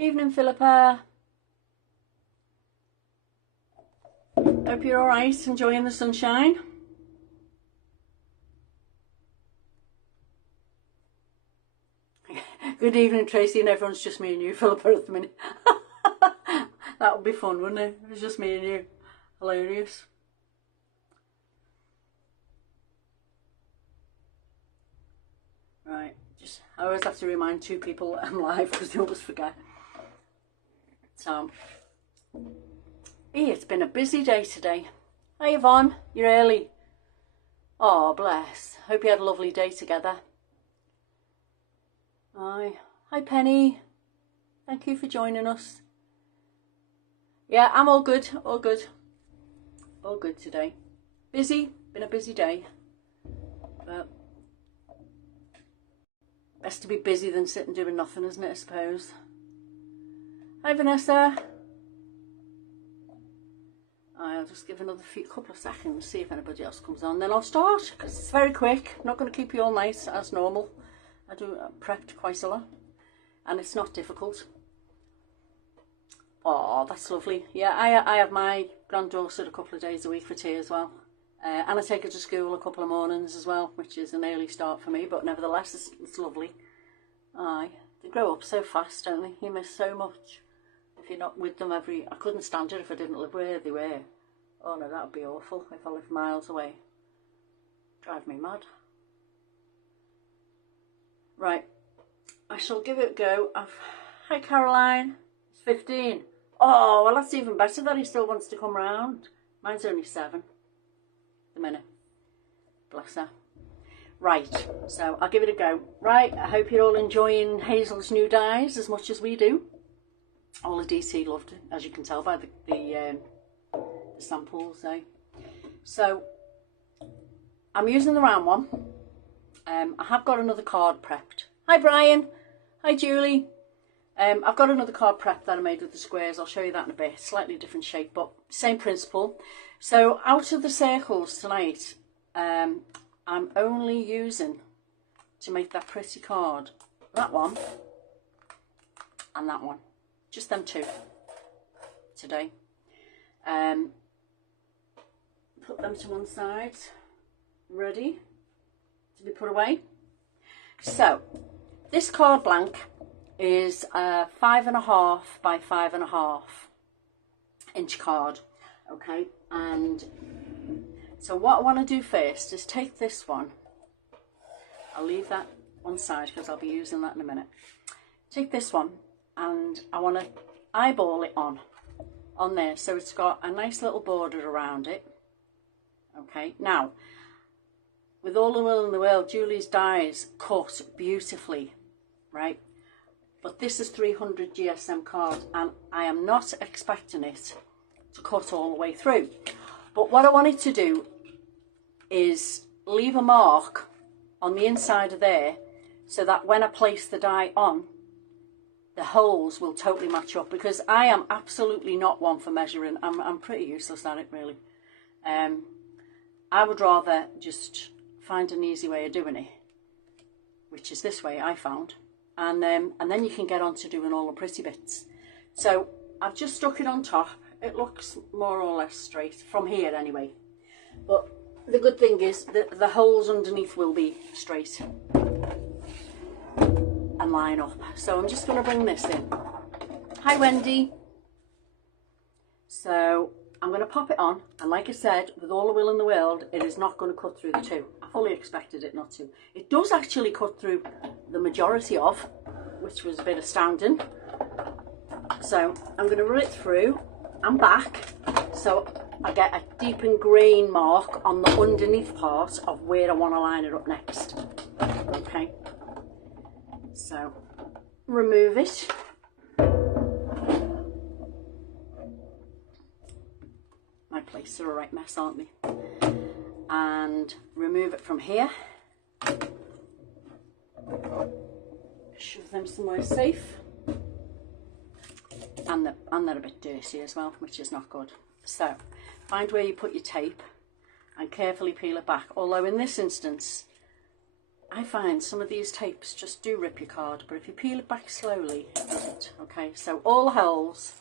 Evening, Philippa. Hope you're alright, enjoying the sunshine. Good evening, Tracy, and everyone's just me and you, Philippa, at the minute. That would be fun, wouldn't it? It was just me and you. Hilarious. Right, I always have to remind two people that I'm live because they always forget. So, it's been a busy day today. Hi Yvonne, you're early. Oh, bless. Hope you had a lovely day together. Hi Penny. Thank you for joining us. Yeah, I'm all good, all good. All good today. Busy, been a busy day. But best to be busy than sitting doing nothing, isn't it, I suppose? Hi Vanessa. I'll just give another couple of seconds, see if anybody else comes on, then I'll start, because it's very quick. I'm not going to keep you all night as normal. I do prepped quite a lot, and it's not difficult. Oh, that's lovely. Yeah, I have my granddaughter a couple of days a week for tea as well. And I take her to school a couple of mornings as well, which is an early start for me, but nevertheless, it's lovely. Aye, they grow up so fast, don't they? You miss so much if you're not with them I couldn't stand it if I didn't live where they were. Oh no, that would be awful if I lived miles away. Drive me mad. Right, I shall give it a go. Hi Caroline, it's 15. Oh, well that's even better that he still wants to come round. Mine's only 7 at the minute. Bless her. Right, so I'll give it a go. Right, I hope you're all enjoying Hazel's new dyes as much as we do. All the DC loved it, as you can tell by the samples. So I'm using the round one. I have got another card prepped. Hi Brian. Hi Julie. I've got another card prepped that I made with the squares. I'll show you that in a bit. Slightly different shape, but same principle. So out of the circles tonight, I'm only using, to make that pretty card, that one and that one. Just them two today. Put them to one side, ready to be put away. So this card blank is a 5.5 by 5.5 inch card. Okay, and so what I want to do first is take this one. I'll leave that one side because I'll be using that in a minute. Take this one and I want to eyeball it on there, so it's got a nice little border around it. Okay, now with all the will in the world, Julie's dies cut beautifully, right? But this is 300 GSM card and I am not expecting it to cut all the way through. But what I wanted to do is leave a mark on the inside of there so that when I place the die on, the holes will totally match up, because I am absolutely not one for measuring. I'm pretty useless at it, really. I would rather just find an easy way of doing it, which is this way I found, and then you can get on to doing all the pretty bits. So I've just stuck it on top. It looks more or less straight from here anyway, but the good thing is that the holes underneath will be straight and line up. So I'm just going to bring this in. Hi Wendy. So I'm going to pop it on, and like I said, with all the will in the world, it is not going to cut through the two. I fully expected it not to. It does actually cut through the majority of, which was a bit astounding. So I'm going to run it through and back, so I get a deep and grain mark on the underneath part of where I want to line it up next. Okay, so remove it. My plates are a right mess, aren't they? And remove it from here. Shove them somewhere safe. And they're a bit dirty as well, which is not good. So find where you put your tape and carefully peel it back. Although in this instance, I find some of these tapes just do rip your card, but if you peel it back slowly, it doesn't. Okay, so all the holes,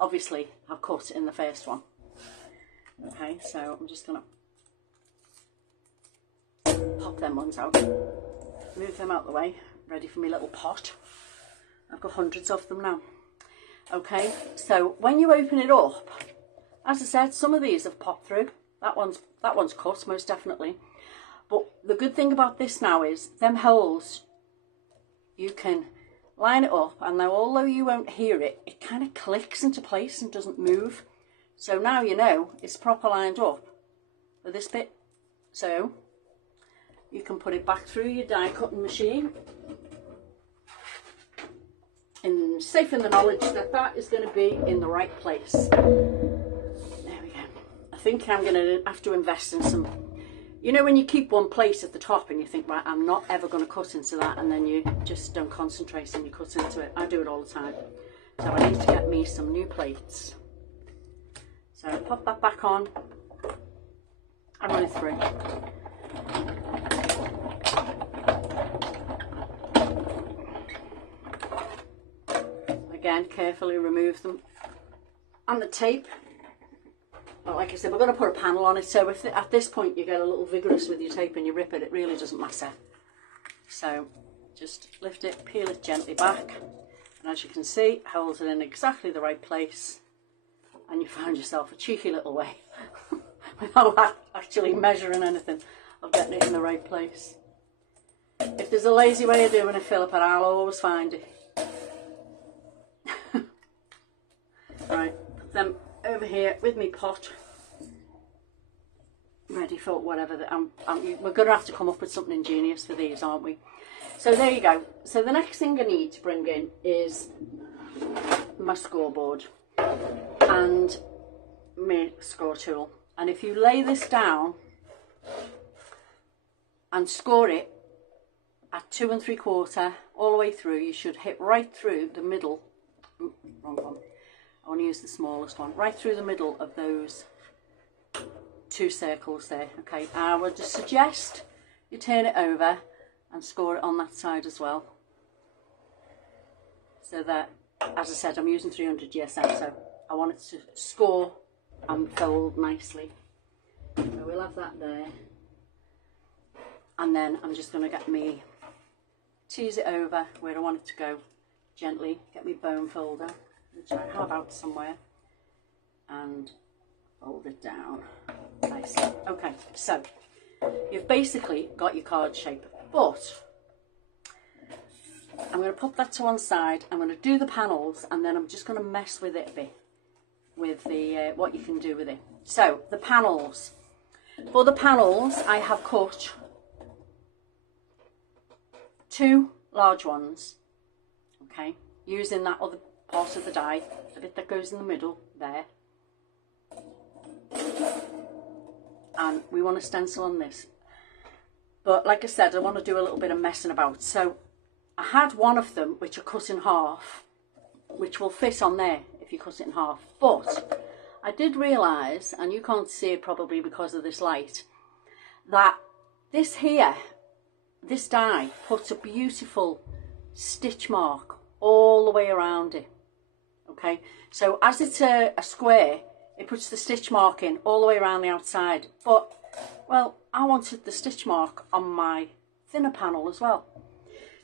obviously, I've cut in the first one. Okay, so I'm just going to pop them ones out, move them out the way, ready for my little pot. I've got hundreds of them now. Okay, so when you open it up, as I said, some of these have popped through. That one's cut, most definitely. But the good thing about this now is them holes, you can line it up, and now although you won't hear it, it kind of clicks into place and doesn't move. So now you know it's proper lined up with this bit. So you can put it back through your die cutting machine, and safe in the knowledge that that is going to be in the right place. There we go. I think I'm going to have to invest in some, you know, when you keep one plate at the top and you think, right, I'm not ever going to cut into that, and then you just don't concentrate and you cut into it. I do it all the time. So I need to get me some new plates. So pop that back on and run it through. Again, carefully remove them and the tape. But like I said, we're going to put a panel on it, so if at this point you get a little vigorous with your tape and you rip it, it really doesn't matter. So just lift it, peel it gently back, and as you can see, holes it in exactly the right place, and you found yourself a cheeky little way without actually measuring anything of getting it in the right place. If there's a lazy way of doing it, Philip, and I'll always find it. Right, put them over here with me pot, ready for whatever. We're going to have to come up with something ingenious for these, aren't we? So there you go. So the next thing I need to bring in is my scoreboard and my score tool. And if you lay this down and score it at 2 3/4 all the way through, you should hit right through the middle. Ooh, wrong one. I want to use the smallest one, right through the middle of those 2 circles there. Okay, I would just suggest you turn it over and score it on that side as well. So that, as I said, I'm using 300 GSM, so I want it to score and fold nicely. So we'll have that there. And then I'm just going to get me, tease it over where I want it to go gently, get me bone folder, which I have out somewhere, and fold it down nicely. Okay, so you've basically got your card shape, but I'm going to put that to one side. I'm going to do the panels, and then I'm just going to mess with it a bit with the what you can do with it. So the panels, for the panels I have cut 2 large ones, okay, using that other part of the die, the bit that goes in the middle there, and we want to stencil on this. But like I said, I want to do a little bit of messing about, so I had one of them which I cut in half, which will fit on there if you cut it in half, but I did realise, and you can't see it probably because of this light, that this here, this die puts a beautiful stitch mark all the way around it. Okay, so as it's a square, it puts the stitch mark in all the way around the outside, but well, I wanted the stitch mark on my thinner panel as well.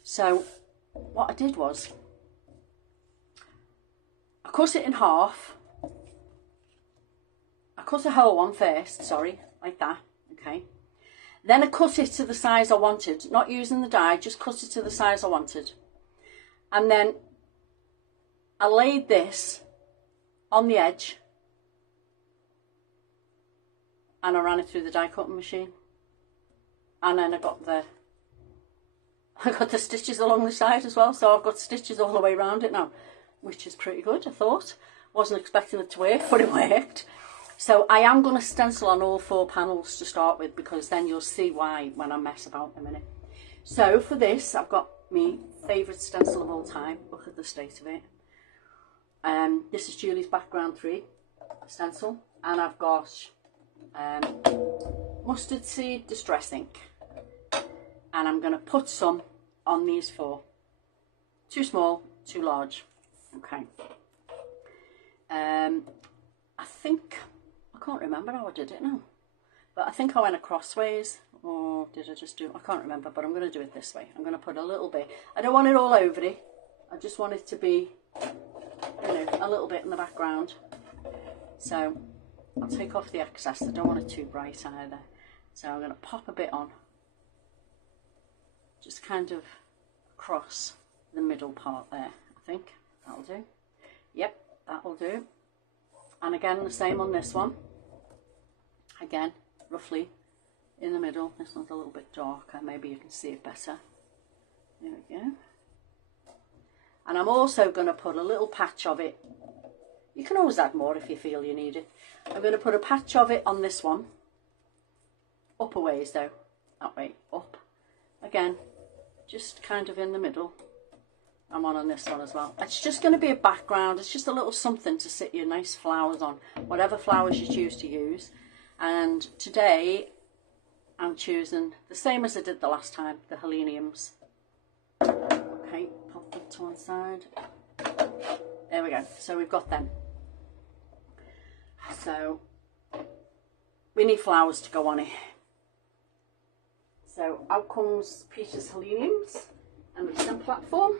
So what I did was I cut it in half. I cut a whole one first, sorry, like that, okay. Then I cut it to the size I wanted, not using the die, just cut it to the size I wanted. And then I laid this on the edge and I ran it through the die cutting machine. And then I got the stitches along the side as well, so I've got stitches all the way around it now, which is pretty good, I thought. Wasn't expecting it to work, but it worked. So I am going to stencil on all 4 panels to start with, because then you'll see why when I mess about in a minute. So for this, I've got my favourite stencil of all time. Look at the state of it. This is Julie's Background 3 stencil, and I've got mustard seed distress ink, and I'm going to put some on these four. Too small, too large. Okay. I think, I can't remember how I did it now, but I think I went acrossways, or did I just do, I can't remember, but I'm going to do it this way. I'm going to put a little bit, I don't want it all over it, I just want it to be, you know, a little bit in the background. So I'll take off the excess, I don't want it too bright either. So I'm going to pop a bit on, just kind of across the middle part there, I think. That'll do. Yep, that'll do. And again, the same on this one. Again, roughly in the middle. This one's a little bit darker, maybe you can see it better. There we go. And I'm also going to put a little patch of it. You can always add more if you feel you need it. I'm going to put a patch of it on this one. Up a ways though, that way, up. Again, just kind of in the middle. I'm on this one as well. It's just going to be a background. It's just a little something to sit your nice flowers on, whatever flowers you choose to use. And today I'm choosing the same as I did the last time, the Heleniums. Okay, pop that to one side. There we go. So we've got them. So we need flowers to go on it. So out comes Peter's Heleniums and the stem platform.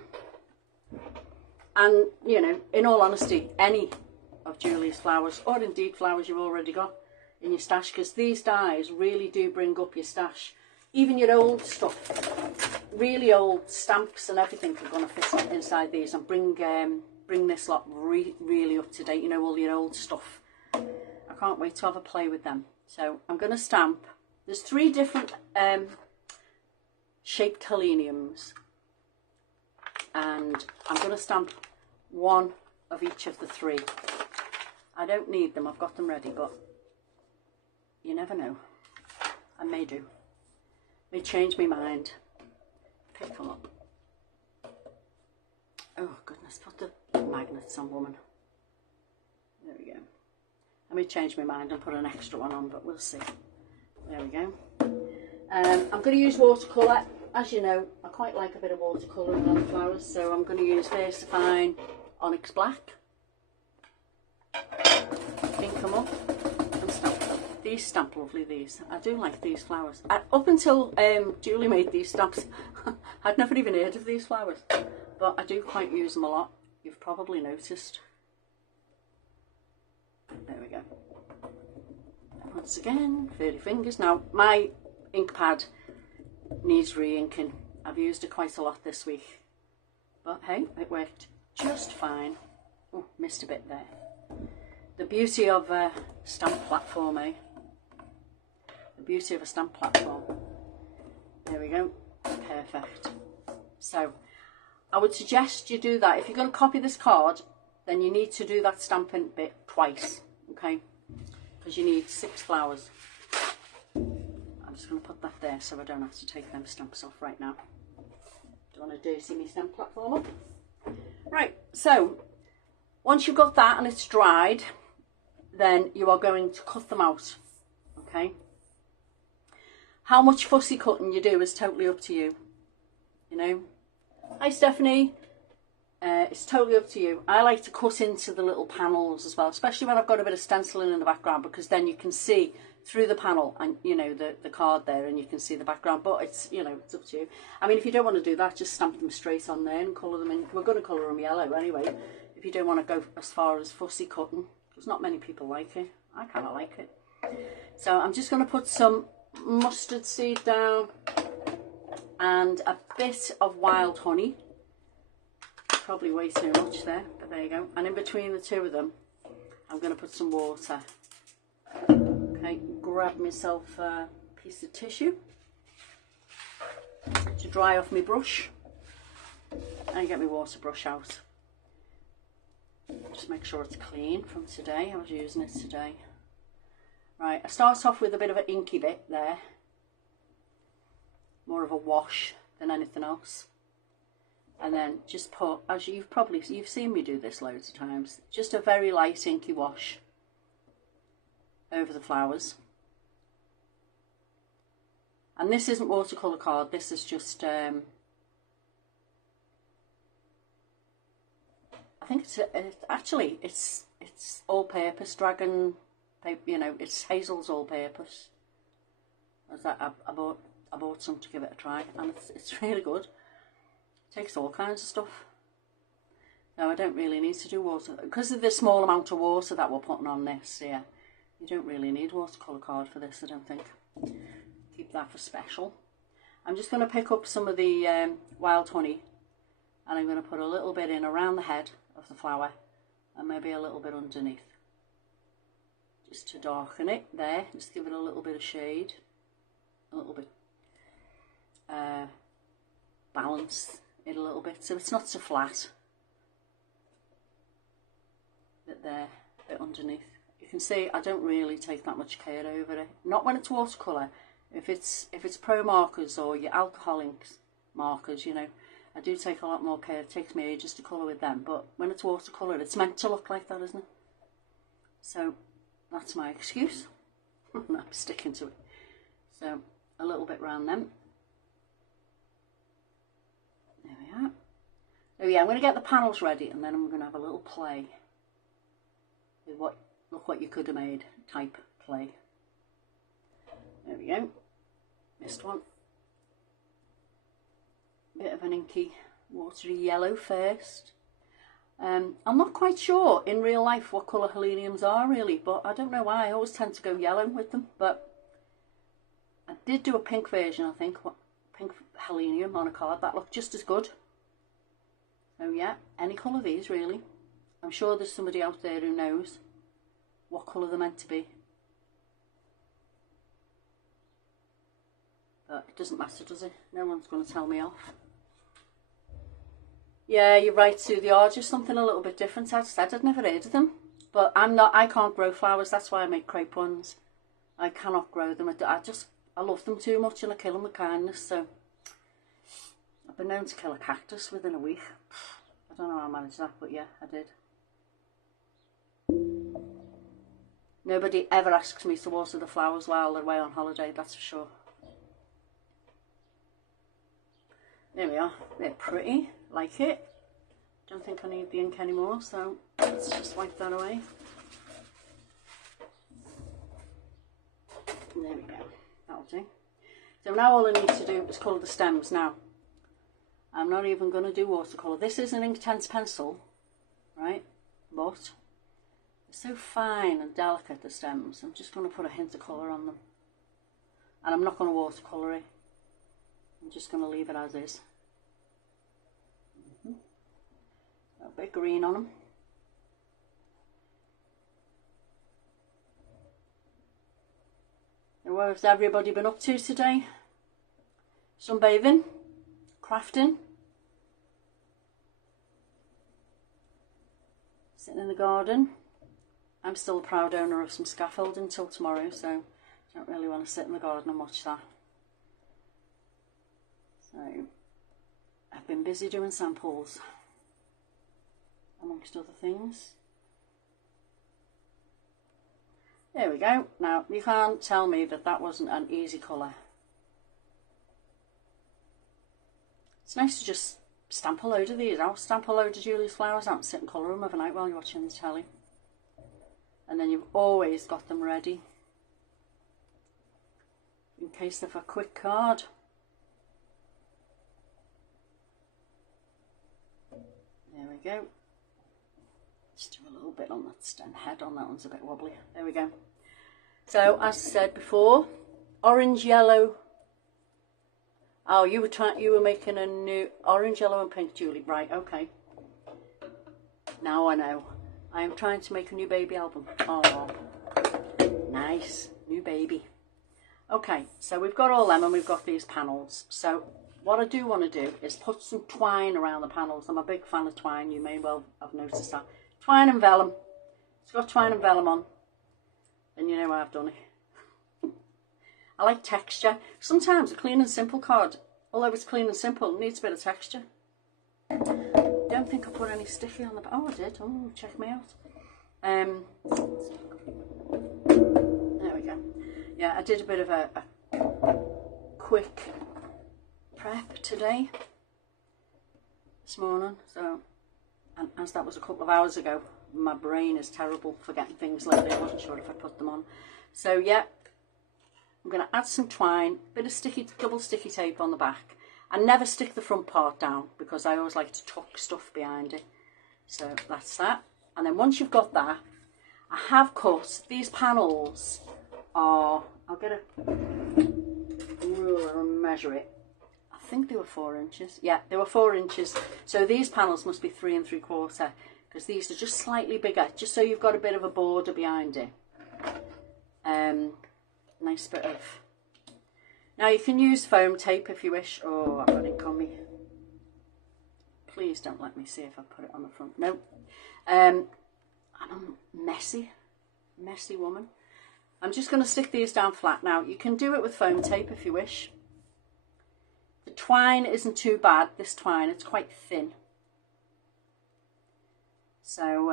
And, you know, in all honesty, any of Julie's flowers, or indeed flowers you've already got in your stash, because these dies really do bring up your stash. Even your old stuff, really old stamps and everything are going to fit inside these and bring this lot really up to date, you know, all your old stuff. I can't wait to have a play with them. So I'm going to stamp. There's 3 different shaped Heleniums. And I'm going to stamp 1 of each of the 3. I don't need them, I've got them ready, but you never know. I may do. May change my mind. Pick them up. Oh goodness, put the magnets on, woman. There we go. I may change my mind and put an extra one on, but we'll see. There we go. I'm going to use watercolour. As you know, I quite like a bit of watercolouring on the flowers, so I'm going to use Versafine Onyx Black. Ink them up and stamp them. These stamp lovely, these. I do like these flowers. Up until Julie made these stamps, I'd never even heard of these flowers, but I do quite use them a lot. You've probably noticed. There we go. Once again, 30 fingers. Now, my ink pad needs re-inking. I've used it quite a lot this week, but hey, it worked just fine. Oh, missed a bit there. The beauty of a stamp platform, eh? The beauty of a stamp platform. There we go. Perfect. So I would suggest you do that. If you're going to copy this card, then you need to do that stamping bit twice, okay? Because you need 6 flowers. I'm just going to put that there so I don't have to take them stamps off right now. Don't want to dirty my stamp platform up. Right, so once you've got that and it's dried, then you are going to cut them out, okay? How much fussy cutting you do is totally up to you, you know. Hi Stephanie, it's totally up to you. I like to cut into the little panels as well, especially when I've got a bit of stenciling in the background, because then you can see through the panel and, you know, the card there, and you can see the background. But it's, you know, it's up to you. I mean, if you don't want to do that, just stamp them straight on there and colour them in. We're going to colour them yellow anyway, if you don't want to go as far as fussy cutting. There's not many people like it. I kind of like it. So I'm just going to put some mustard seed down and a bit of wild honey. Probably way too much there, but there you go. And in between the 2 of them, I'm going to put some water. Okay, grab myself a piece of tissue to dry off my brush and get my water brush out. Just make sure it's clean from today. I was using it today. Right, I start off with a bit of an inky bit there. More of a wash than anything else. And then just put, as you've seen me do this loads of times, just a very light inky wash over the flowers. And this isn't watercolour card, this is just, I think it's all-purpose dragon paper, you know, it's Hazel's all-purpose. I bought some to give it a try, and it's really good. It takes all kinds of stuff. No, I don't really need to do water, because of the small amount of water that we're putting on this, yeah. You don't really need watercolour card for this, I don't think. Keep that for special. I'm just going to pick up some of the wild honey, and I'm going to put a little bit in around the head of the flower, and maybe a little bit underneath. Just to darken it there, just give it a little bit of shade, a little bit, balance it a little bit, so it's not so flat. Bit there, bit underneath. You can see I don't really take that much care over it. Not when it's watercolour. If it's pro markers or your alcohol inks markers, you know, I do take a lot more care. It takes me ages to colour with them. But when it's watercolour, it's meant to look like that, isn't it? So that's my excuse. I'm sticking to it. So a little bit round them. There we are. So yeah, I'm going to get the panels ready, and then I'm going to have a little play with what, look what you could have made type play. There we go. Missed one. Bit of an inky, watery yellow first. I'm not quite sure in real life what colour Heleniums are really, but I don't know why. I always tend to go yellow with them. But I did do a pink version, I think, pink Helenium on a card. That looked just as good. So yeah, any colour these really. I'm sure there's somebody out there who knows what colour they're meant to be. But it doesn't matter, does it? No one's going to tell me off. Yeah, you're right, Sue. They are just something a little bit different. As I said, I'd never heard of them. But I can't grow flowers. That's why I make crepe ones. I cannot grow them. I love them too much, and I kill them with kindness. So I've been known to kill a cactus within a week. I don't know how I managed that, but yeah, I did. Nobody ever asks me to water the flowers while they're away on holiday, that's for sure. There we are. They're pretty. Like it. Don't think I need the ink anymore, so let's just wipe that away. There we go. That'll do. So now all I need to do is colour the stems. Now, I'm not even going to do watercolour. This is an Inktense pencil, right? But it's so fine and delicate, the stems. I'm just going to put a hint of colour on them. And I'm not going to watercolour it. I'm just going to leave it as is. A bit green on them. And what has everybody been up to today? Sunbathing? Crafting? Sitting in the garden? I'm still a proud owner of some scaffolding until tomorrow, so I don't really want to sit in the garden and watch that. So I've been busy doing samples, amongst other things. There we go. Now you can't tell me that that wasn't an easy colour. It's nice to just stamp a load of these out, stamp a load of Julie's flowers out and sit and colour them overnight while you're watching the telly. And then you've always got them ready in case of a quick card. There we go. Just do a little bit on that stem head on that one's a bit wobbly. There we go. So as I said before, orange, yellow. Oh, you were making a new orange, yellow and pink, Julie. Right, okay. Now I know. I am trying to make a new baby album. Oh, nice. New baby. Okay, so we've got all them and we've got these panels. So what I do want to do is put some twine around the panels. I'm a big fan of twine. You may well have noticed that. Twine and vellum. It's got twine and vellum on. And you know I've done it. I like texture. Sometimes a clean and simple card, although it's clean and simple, it needs a bit of texture. Don't think I put any sticky on the back. Oh, I did. Oh, check me out. There we go. Yeah, I did a bit of a quick prep today, this morning. So, and as that was a couple of hours ago, my brain is terrible for getting things lately. I wasn't sure if I put them on. So yeah, I'm going to add some twine, bit of double sticky tape on the back. I never stick the front part down because I always like to tuck stuff behind it. So that's that. And then once you've got that, I have cut these panels are, I'll get a ruler and measure it. I think they were 4 inches. Yeah, they were 4 inches. So these panels must be 3 3/4 because these are just slightly bigger, just so you've got a bit of a border behind it. Nice bit of. Now you can use foam tape if you wish. Oh, I've got ink on me. Please don't let me see if I put it on the front. No. And I'm messy woman. I'm just going to stick these down flat now. You can do it with foam tape if you wish. The twine isn't too bad, this twine. It's quite thin. So,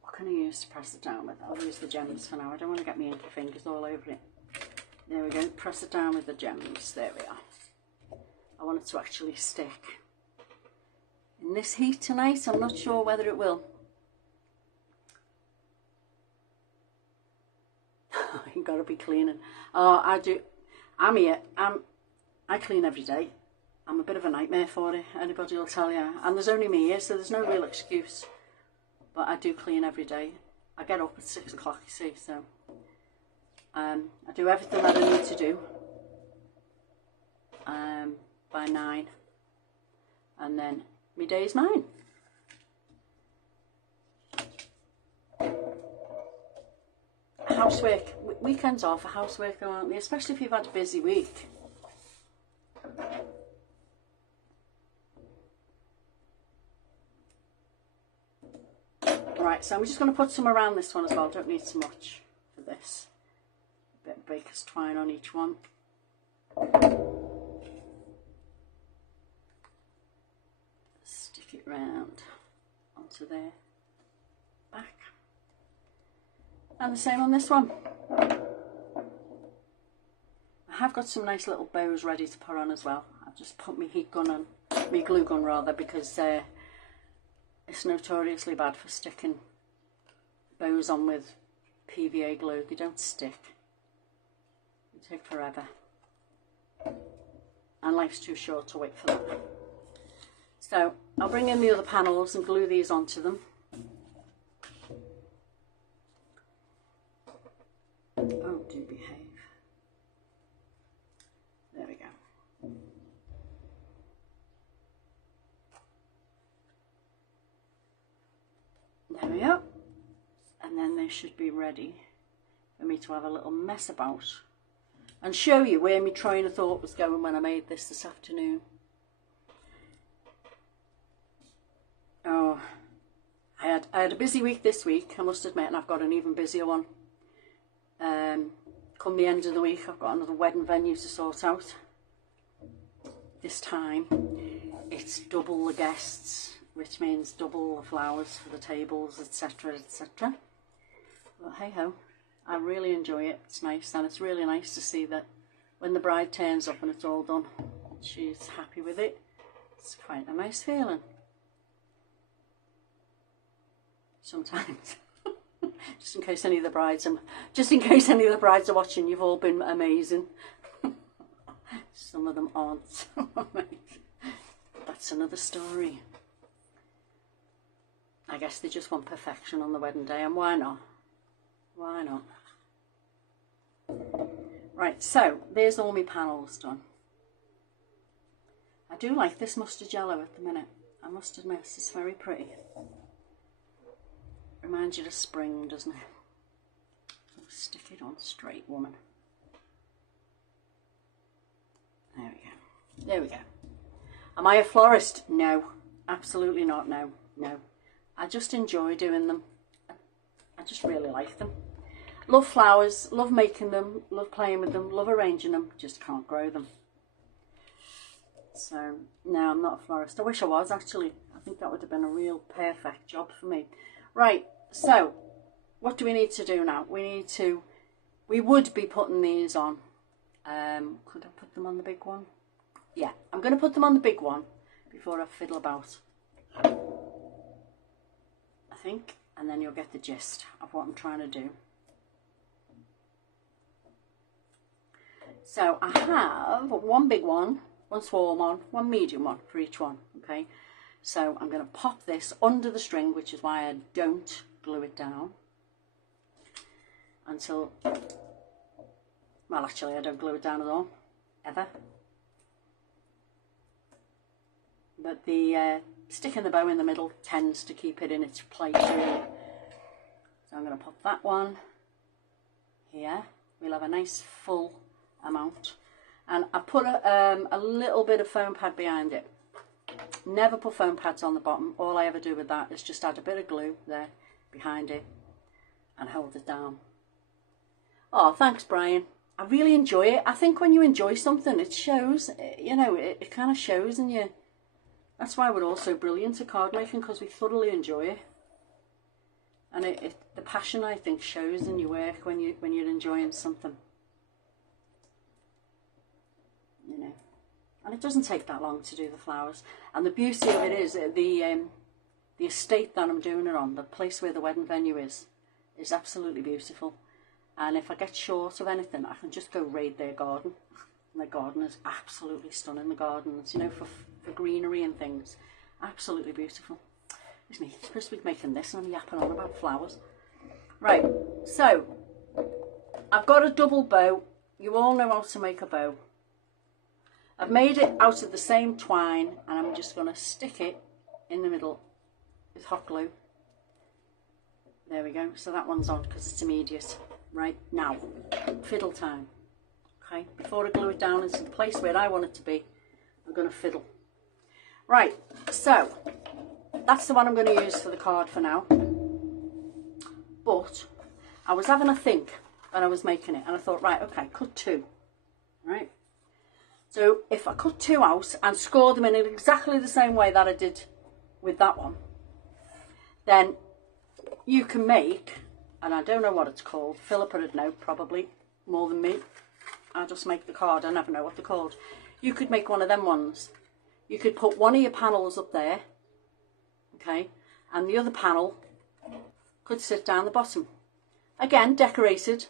what can I use to press it down with? I'll use the gems for now. I don't want to get my inky fingers all over it. There we go. Press it down with the gems. There we are. I want it to actually stick. In this heat tonight, I'm not sure whether it will. You've got to be cleaning. Oh, I do. I'm here. I clean every day. I'm a bit of a nightmare for it. Anybody will tell you. And there's only me here, so there's no real excuse. But I do clean every day. I get up at 6 o'clock, you see, so I do everything that I need to do by 9, and then my day's mine. Housework, weekends are for housework, aren't they? Especially if you've had a busy week. Right, so I'm just going to put some around this one as well. Don't need so much for this. A bit of baker's twine on each one. Stick it round onto their back. And the same on this one. I have got some nice little bows ready to put on as well. I've just put my heat gun on, my glue gun rather, because it's notoriously bad for sticking bows on with PVA glue. They don't stick. They take forever. And life's too short to wait for that. So I'll bring in the other panels and glue these onto them. Oh, do behave. There we go. There we are. And then they should be ready for me to have a little mess about and show you where my train of thought was going when I made this afternoon. Oh, I had a busy week this week, I must admit, and I've got an even busier one. Come the end of the week, I've got another wedding venue to sort out. This time, it's double the guests, which means double the flowers for the tables, etc, etc. But hey ho, I really enjoy it. It's nice, and it's really nice to see that when the bride turns up and it's all done, she's happy with it. It's quite a nice feeling. Sometimes. Just in case any of the brides are watching, you've all been amazing. Some of them aren't. That's another story. I guess they just want perfection on the wedding day, and why not? Why not? Right, so there's all my panels done. I do like this mustard yellow at the minute. I must admit, it's very pretty. Reminds you of spring, doesn't it? Stick it on straight, woman. There we go. There we go. Am I a florist? No. Absolutely not, no. No. I just enjoy doing them. I just really like them. Love flowers, love making them, love playing with them, love arranging them, just can't grow them. So, no, I'm not a florist. I wish I was, actually. I think that would have been a real perfect job for me. Right, so, what do we need to do now? We would be putting these on Could I put them on the big one? Yeah, I'm going to put them on the big one before I fiddle about, I think, and then you'll get the gist of what I'm trying to do. So I have one big one, one small one, one medium one for each one, okay? So I'm going to pop this under the string, which is why I don't glue it down until, well, actually I don't glue it down at all, ever. But the sticking the bow in the middle tends to keep it in its place really. So I'm going to pop that one here. We'll have a nice full amount, and I put a little bit of foam pad behind it. Never put foam pads on the bottom. All I ever do with that is just add a bit of glue there behind it and hold it down. Oh, thanks, Brian. I really enjoy it. I think when you enjoy something, it shows, you know, it kind of shows in you. That's why we're all so brilliant at card making, because we thoroughly enjoy it. And the passion, I think, shows in your work when you're enjoying something. You know, and it doesn't take that long to do the flowers. And the beauty of it is the estate that I'm doing it on, the place where the wedding venue is absolutely beautiful. And if I get short of anything, I can just go raid their garden. And their garden is absolutely stunning. The gardens, you know, for greenery and things, absolutely beautiful. It's me, supposed to be making this and I'm yapping on about flowers. Right, so I've got a double bow. You all know how to make a bow. I've made it out of the same twine, and I'm just going to stick it in the middle with hot glue. There we go. So that one's on because it's immediate. Right, now, fiddle time. Okay, before I glue it down into the place where I want it to be, I'm going to fiddle. Right, so that's the one I'm going to use for the card for now. But I was having a think when I was making it, and I thought, right, okay, cut two. Right. So if I cut two out and score them in exactly the same way that I did with that one, then you can make, and I don't know what it's called, Philippa would know probably more than me. I just make the card, I never know what they're called. You could make one of them ones. You could put one of your panels up there, okay, and the other panel could sit down the bottom. Again, decorated.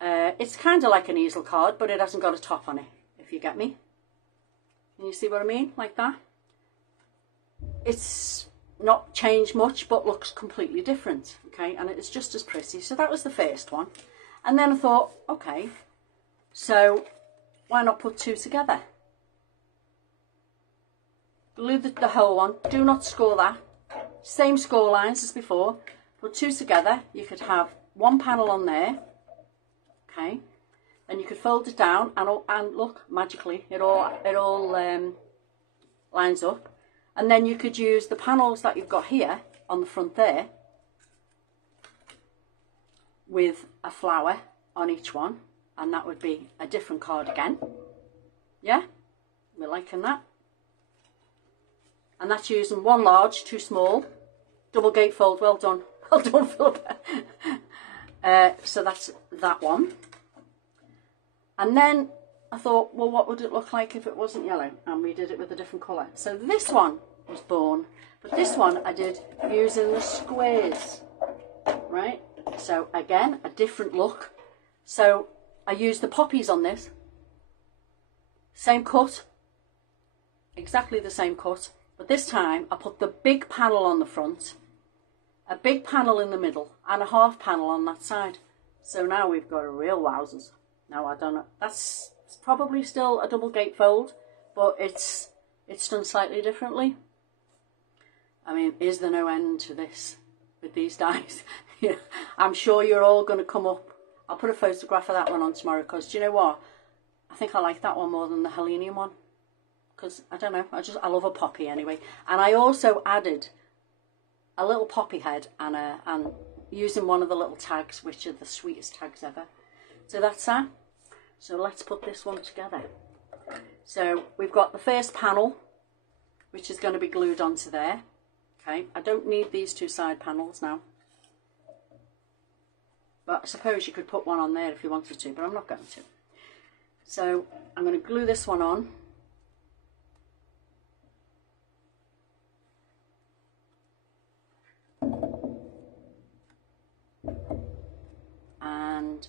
It's kind of like an easel card, but it hasn't got a top on it, if you get me. Can you see what I mean? Like that. It's not changed much, but looks completely different, okay, and it's just as pretty. So that was the first one. And then I thought, okay, so why not put two together? Glue the whole one. Do not score that. Same score lines as before. Put two together. You could have one panel on there. Okay. Then you could fold it down, and look, magically, it all lines up. And then you could use the panels that you've got here on the front there with a flower on each one, and that would be a different card again. Yeah, we're liking that. And that's using one large, two small, double gatefold. Well done, well done, Philippa. So that's that one. And then I thought, well, what would it look like if it wasn't yellow? And we did it with a different colour. So this one was born, but this one I did using the squares, right? So again, a different look. So I used the poppies on this. Same cut, exactly the same cut. But this time I put the big panel on the front, a big panel in the middle, and a half panel on that side. So now we've got a real wowzers. Now I don't know, that's probably still a double gatefold, but it's done slightly differently. I mean, is there no end to this with these dies? Yeah, I'm sure you're all going to come up. I'll put a photograph of that one on tomorrow, because do you know what? I think I like that one more than the Helenium one. Because, I don't know, I love a poppy anyway. And I also added a little poppy head and using one of the little tags, which are the sweetest tags ever. So that's that. So let's put this one together. So we've got the first panel, which is going to be glued onto there. Okay, I don't need these two side panels now. But I suppose you could put one on there if you wanted to, but I'm not going to. So I'm going to glue this one on. And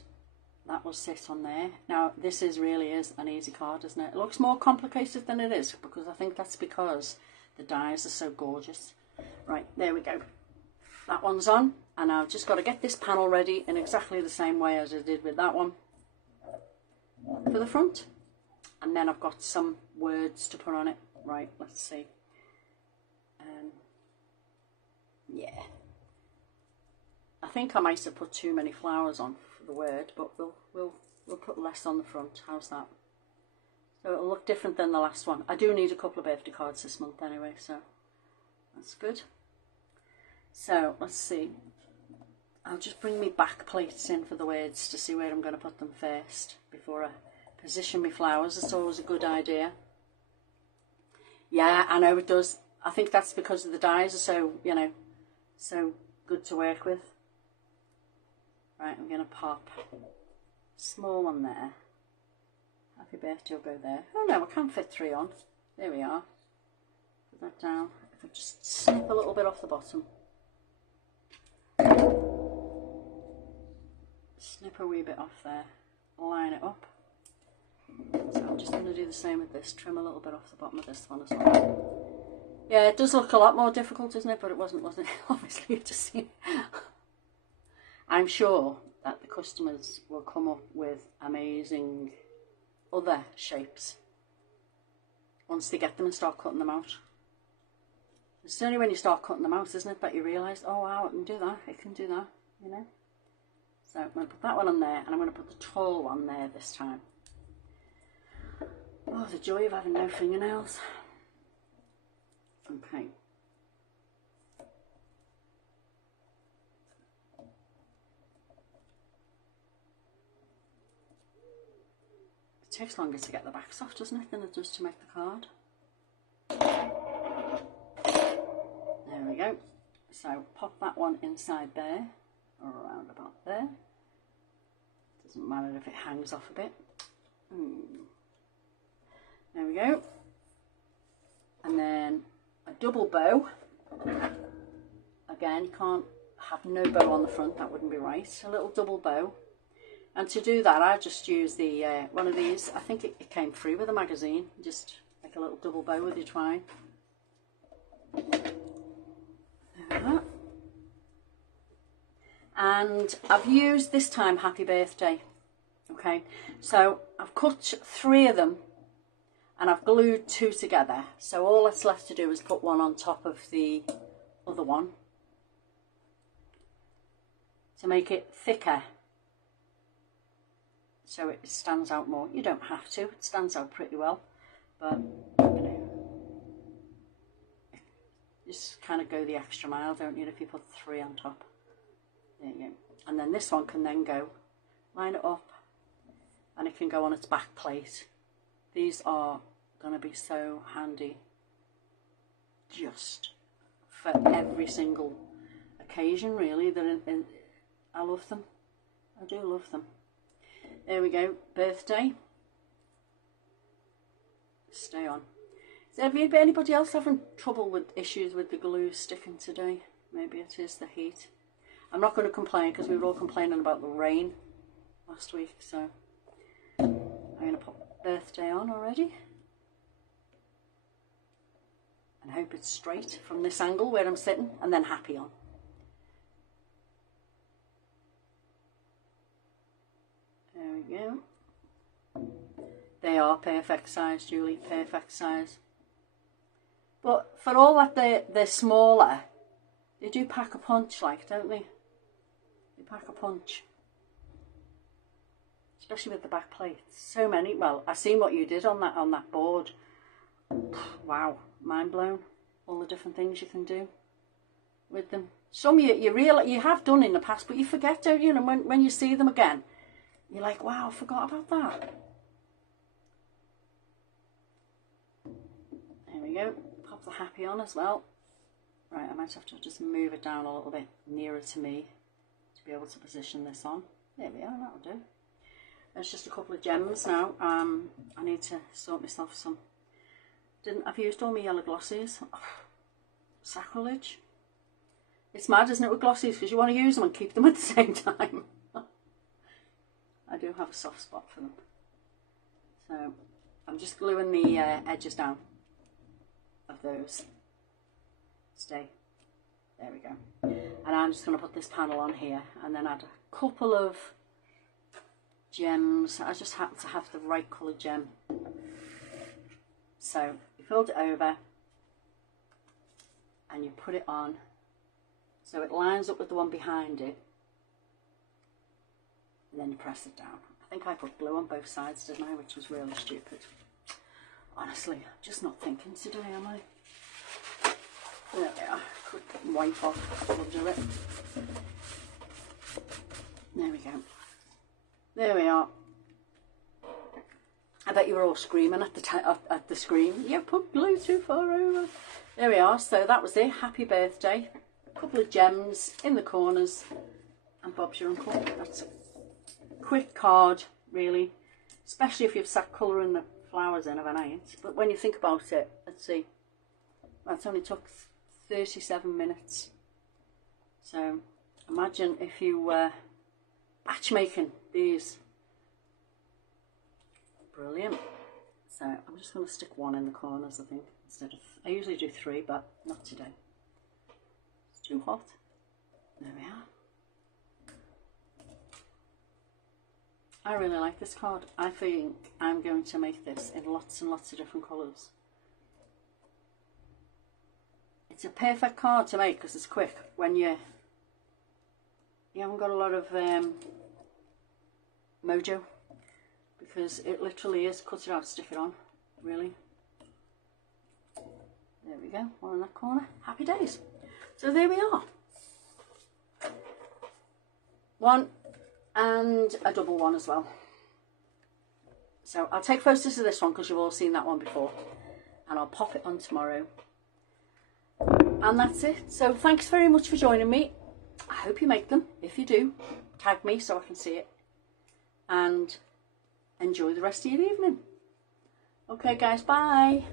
that will sit on there. Now this really is an easy card, isn't it? It looks more complicated than it is, because I think that's because the dies are so gorgeous. Right, there we go. That one's on, and I've just got to get this panel ready in exactly the same way as I did with that one for the front. And then I've got some words to put on it. Right, let's see. Yeah. I think I might have put too many flowers on for the word, but we'll put less on the front. How's that? So it'll look different than the last one. I do need a couple of birthday cards this month anyway, so that's good. So let's see. I'll just bring me back plates in for the words to see where I'm going to put them first before I position my flowers. It's always a good idea. Yeah, I know it does. I think that's because the dies are so, you know, so good to work with. Right, I'm going to pop a small one there. Happy birthday will go there. Oh no, I can't fit 3 on. There we are. Put that down. If I just snip a little bit off the bottom. Snip a wee bit off there. Line it up. So I'm just going to do the same with this. Trim a little bit off the bottom of this one as well. Yeah, it does look a lot more difficult, doesn't it? But it wasn't it? Obviously, to see. I'm sure that the customers will come up with amazing other shapes once they get them and start cutting them out. It's only when you start cutting them out, isn't it, that you realise, oh wow, it can do that, it can do that, you know. So I'm going to put that one on there, and I'm going to put the tall one there this time. Oh, the joy of having no fingernails. Okay. It takes longer to get the backs off, doesn't it, than it does to make the card. There we go. So pop that one inside there, or around about there. Doesn't matter if it hangs off a bit. There we go. And then a double bow. Again, you can't have no bow on the front, that wouldn't be right. A little double bow. And to do that, I just use the one of these. I think it came free with a magazine. Just make a little double bow with your twine. There. And I've used this time Happy Birthday. Okay, so I've cut 3 of them and I've glued 2 together. So all that's left to do is put one on top of the other one to make it thicker, so it stands out more. You don't have to, it stands out pretty well, but you know, just kind of go the extra mile, don't you, if you put 3 on top. There you go. And then this one can then go, line it up, and it can go on its back plate. These are going to be so handy just for every single occasion, really. I love them. I do love them. There we go, birthday. Stay on. Is anybody else having trouble with issues with the glue sticking today? Maybe it is the heat. I'm not going to complain because we were all complaining about the rain last week, so I'm going to put birthday on already. And hope it's straight from this angle where I'm sitting, and then happy on. There we go. They are perfect size, Julie, perfect size. But for all that they're smaller, they do pack a punch, like, don't they? They pack a punch. Especially with the back plates. So many. Well, I seen what you did on that board. Wow, mind blown. All the different things you can do with them. Some you have done in the past, but you forget, don't you? And when you see them again, you're like, wow, I forgot about that. There we go. Pop the happy on as well. Right, I might have to just move it down a little bit nearer to me to be able to position this on. There we are, that'll do. It's just a couple of gems now. I need to sort myself some. I've used all my yellow glossies. Oh, sacrilege. It's mad, isn't it, with glossies, because you want to use them and keep them at the same time. I do have a soft spot for them. So I'm just gluing the edges down of those. Stay. There we go. And I'm just going to put this panel on here and then add a couple of gems. I just happen to have the right colour gem. So you fold it over and you put it on so it lines up with the one behind it, and then you press it down. I think I put glue on both sides, didn't I, which was really stupid. Honestly, I'm just not thinking today, am I? There we are. Quick wipe off, we'll do it. There we go. There we are. I bet you were all screaming at the screen. You put glue too far over. There we are. So that was it. Happy birthday. A couple of gems in the corners. And Bob's your uncle. That's a quick card, really. Especially if you've sat colouring the flowers in overnight. But when you think about it, let's see. That's only took 37 minutes. So imagine if you were batch making these. Brilliant. So I'm just going to stick one in the corners, I think, instead of, I usually do 3, but not today. It's too hot. There we are. I really like this card. I think I'm going to make this in lots and lots of different colours. It's a perfect card to make because it's quick when you haven't got a lot of mojo, because it literally is cut it out, stick it on, really. There we go, one in that corner. Happy days. So there we are. One and a double one as well. So I'll take photos of this one because you've all seen that one before, and I'll pop it on tomorrow. And that's it. So thanks very much for joining me. I hope you make them. If you do, tag me so I can see it. And enjoy the rest of your evening. Okay guys, bye.